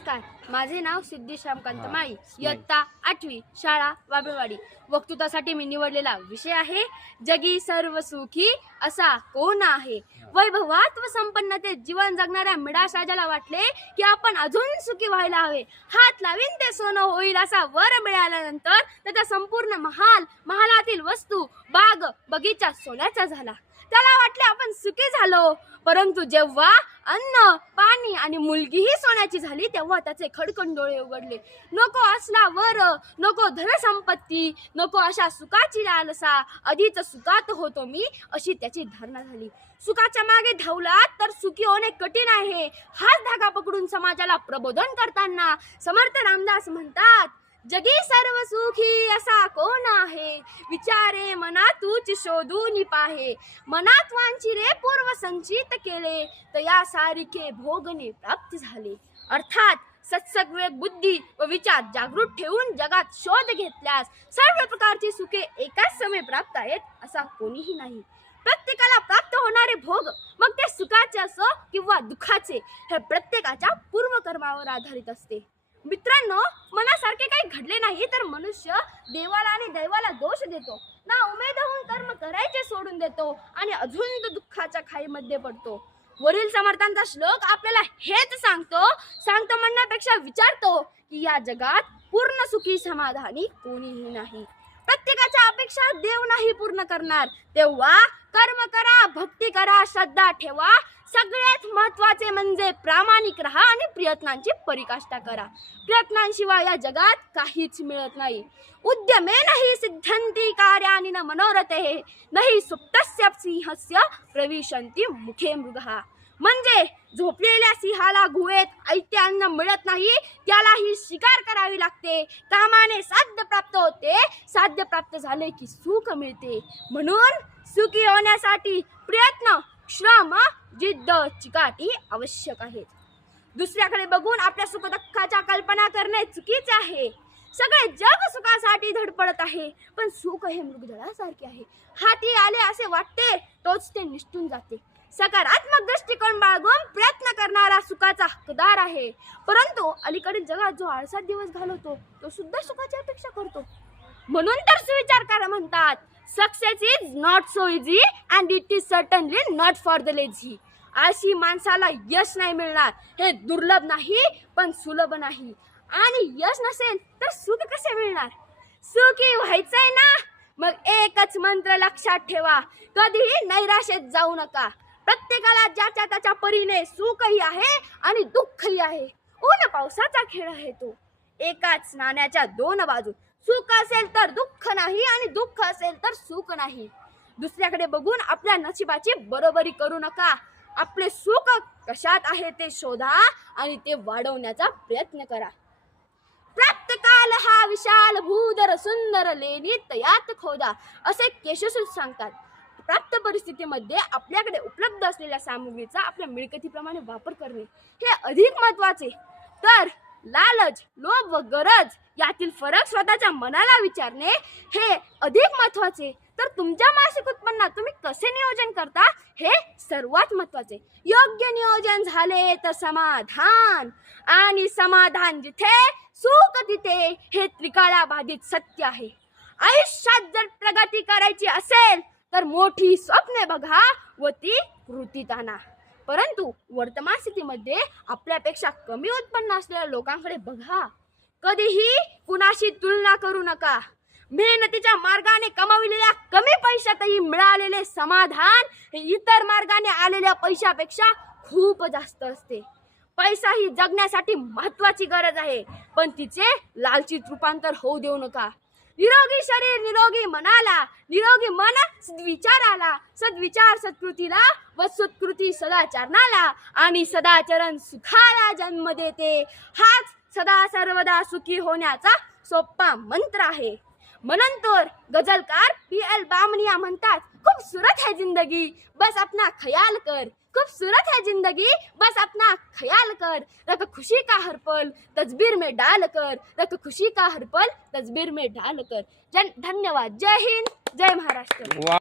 नमस्कार, माझे नाव सिद्धी श्यामकांत माळी, इयत्ता 8वी, शाळा वाबेवाडी. वक्तृत्वासाठी मी निवडलेला विषय आहे जगी सर्व सुखी असा कोण आहे. वैभवात व संपन्नतेत जीवन जगणाऱ्या मिडास राजाला वाटले की आपण अजून सुखी व्हायला हवे. हात लावीन ते सोनं होईल असा वर मिळाल्यानंतर त्याचा संपूर्ण महालातील वस्तू, बाग बगीचा सोन्याचा झाला. त्याला वाटले आपण सुखी झालो. परंतु जेव्हा अन्न, पाणी आणि मुलगीही सोन्याची झाली तेव्हा त्याचे खडकन डोळे उघडले. नको असला वर, नको धनसंपत्ती, नको अशा सुखाची लालसा, आधीच सुखात होतो मी अशी त्याची धारणा झाली. सुखाच्या मागे धावलात तर सुखी होणे कठीण आहे. हाच धागा पकडून समाजाला प्रबोधन करताना समर्थ रामदास म्हणतात, जगी सर्व सुखी असा कोण आहे, विचारे मना तूच शोधून पाहे, मनात वांछिले पूर्व संचित केले, तया सारिखे भोगणे प्राप्त झाले. अर्थात सत्सविवेक बुद्धी व विचार जागृत ठेवून जगात शोध घेतल्यास सर्व प्रकारची सुखे एकाच समय प्राप्त आहेत असा कोणीही नाही. प्रत्येकाला प्राप्त होणारे भोग, मग ते सुखाचे असो किंवा दुःखाचे, हे प्रत्येकाच्या पूर्वकर्मावर आधारित असते. मित्रांनो, मनासारखे काही घडले नाही तर मनुष्य देवाला आणि दैवाला दोष देतो, ना उमेद होऊन कर्म करायचे सोडून देतो आणि अजून दुःखाच्या खाईमध्ये पडतो. वरील समर्थांचा श्लोक आपल्याला हेच सांगतो म्हणण्यापेक्षा विचारतो की या जगात पूर्ण सुखी समाधानी कोणीही नाही. प्रत्येकाच्या अपेक्षा देव नाही पूर्ण करणार. तेव्हा कर्म करा, भक्ती करा, श्रद्धा ठेवा. सगळ्यात महत्वाचे म्हणजे प्रामाणिक राहा आणि प्रयत्नांची परिकाष्ठा करा. प्रयत्नांशिवाय या जगात काहीच मिळत नाही. उद्यमे नाही सिद्धंती कार्यानि न मनोरथे, नहि सुप्तस्य सिंहस्य प्रविशन्ति मुखे मृगः. म्हणजे झोपलेल्या सिंहाला गुहेत ऐते अन्न मिळत नाही, त्यालाही शिकार करावी लागते. कामाने साध्य प्राप्त होते, साध्य प्राप्त झाले की सुख मिळते. म्हणून सुखी होण्यासाठी प्रयत्न, श्रम, जिद्द, चिकाटी आवश्यक आहेत. दुसऱ्याकडे बघून आपल्या सुखदुःखाच्या कल्पना करणे चुकीचे आहे. सगळे जग सुखासाठी धडपडत आहे, पण सुख हे मृगजळासारखे आहे. हाती आले असे वाटते तोच ते निसटून जाते. सकारात्मक दृष्टिकोन बाळगून प्रयत्न करणारा सुखाचा हकदार आहे. परंतु अलीकडील जगात जो आळसात दिवस घालवतो तो सुद्धा सुखाची अपेक्षा करतो. म्हणून तर सुविचारकार म्हणतात, success is not so easy and it is certainly not for the lazy. आळशी माणसाला यश नाही मिळणार. हे दुर्लभ नाही पण सुलभ नाही. आणि यश नसेल तर सुख कसे मिळणार? सुखी व्हायचंय ना, मग एकच मंत्र लक्षात ठेवा, कधीही नैराश्येत जाऊ नका. प्रत्येकाला ज्याच्या त्याच्या परीने सुखही आहे आणि दुःखही आहे. ऊन पावसाचा खेळ आहे तो. एकाच नाण्याच्या दोन बाजू. सुख असेल तर दुःख नाही आणि दुःख असेल तर सुख नाही. दुसऱ्याकडे बघून आपल्या नशिबाची बरोबरी करू नका. आपले सुख कशात आहे ते शोधा आणि ते वाढवण्याचा प्रयत्न करा. प्राप्त काल हा विशाल भूधर सुंदर लेनी तयात खोदा असे केशवसूत सांगतात. प्राप्त परिस्थितीमध्ये आपल्याकडे उपलब्ध असलेल्या सामग्रीचा आपल्या मिळकतीप्रमाणे वापर करणे हे अधिक महत्वाचे. तर लालच, लोभ व गरज यातील फरक स्वतःच्या मनाला विचारणे हे अधिक महत्वाचे. तर तुमच्या मासिक उत्पन्नात तुम्ही कसे नियोजन करता हे सर्वात महत्वाचे. योग्य नियोजन झाले तर समाधान, आणि समाधान जिथे सुख तिथे, हे त्रिकाळा बाधित सत्य आहे. आयुष्यात जर प्रगती करायची असेल तर मोठी स्वप्ने बघा व ती कृतीत आणा. परंतु वर्तमान स्थितीमध्ये आपल्यापेक्षा कमी उत्पन्न असलेल्या लोकांकडे बघा. कधीही कुणाशी तुलना करू नका. मेहनतीच्या मार्गाने कमावलेल्या कमी पैशातही मिळालेले समाधान हे इतर मार्गाने आलेल्या पैशापेक्षा खूप जास्त असते. पैसा ही जगण्यासाठी महत्वाची गरज आहे, पण तिचे लालचीत रूपांतर होऊ देऊ नका. निरोगी शरीर निरोगी मनाला, निरोगी मन सद्विचाराला, सद्विचार सत्कृतीला व सत्कृती सदाचरणाला, आणि सदाचरण सुखाला जन्म देते. हाच सदा सर्वदा सुखी होण्याचा सोपा मंत्र आहे. म्हणून तर गझलकार P.L. बामनिया म्हणतात, खूबसूरत है जिंदगी बस अपना ख्याल कर, खूबसूरत है जिंदगी बस अपना ख्याल कर, रख खुशी का हर पल तस्वीर में डाल कर, रख खुशी का हर पल तस्वीर में डाल कर. धन्यवाद. जय हिंद, जय महाराष्ट्र.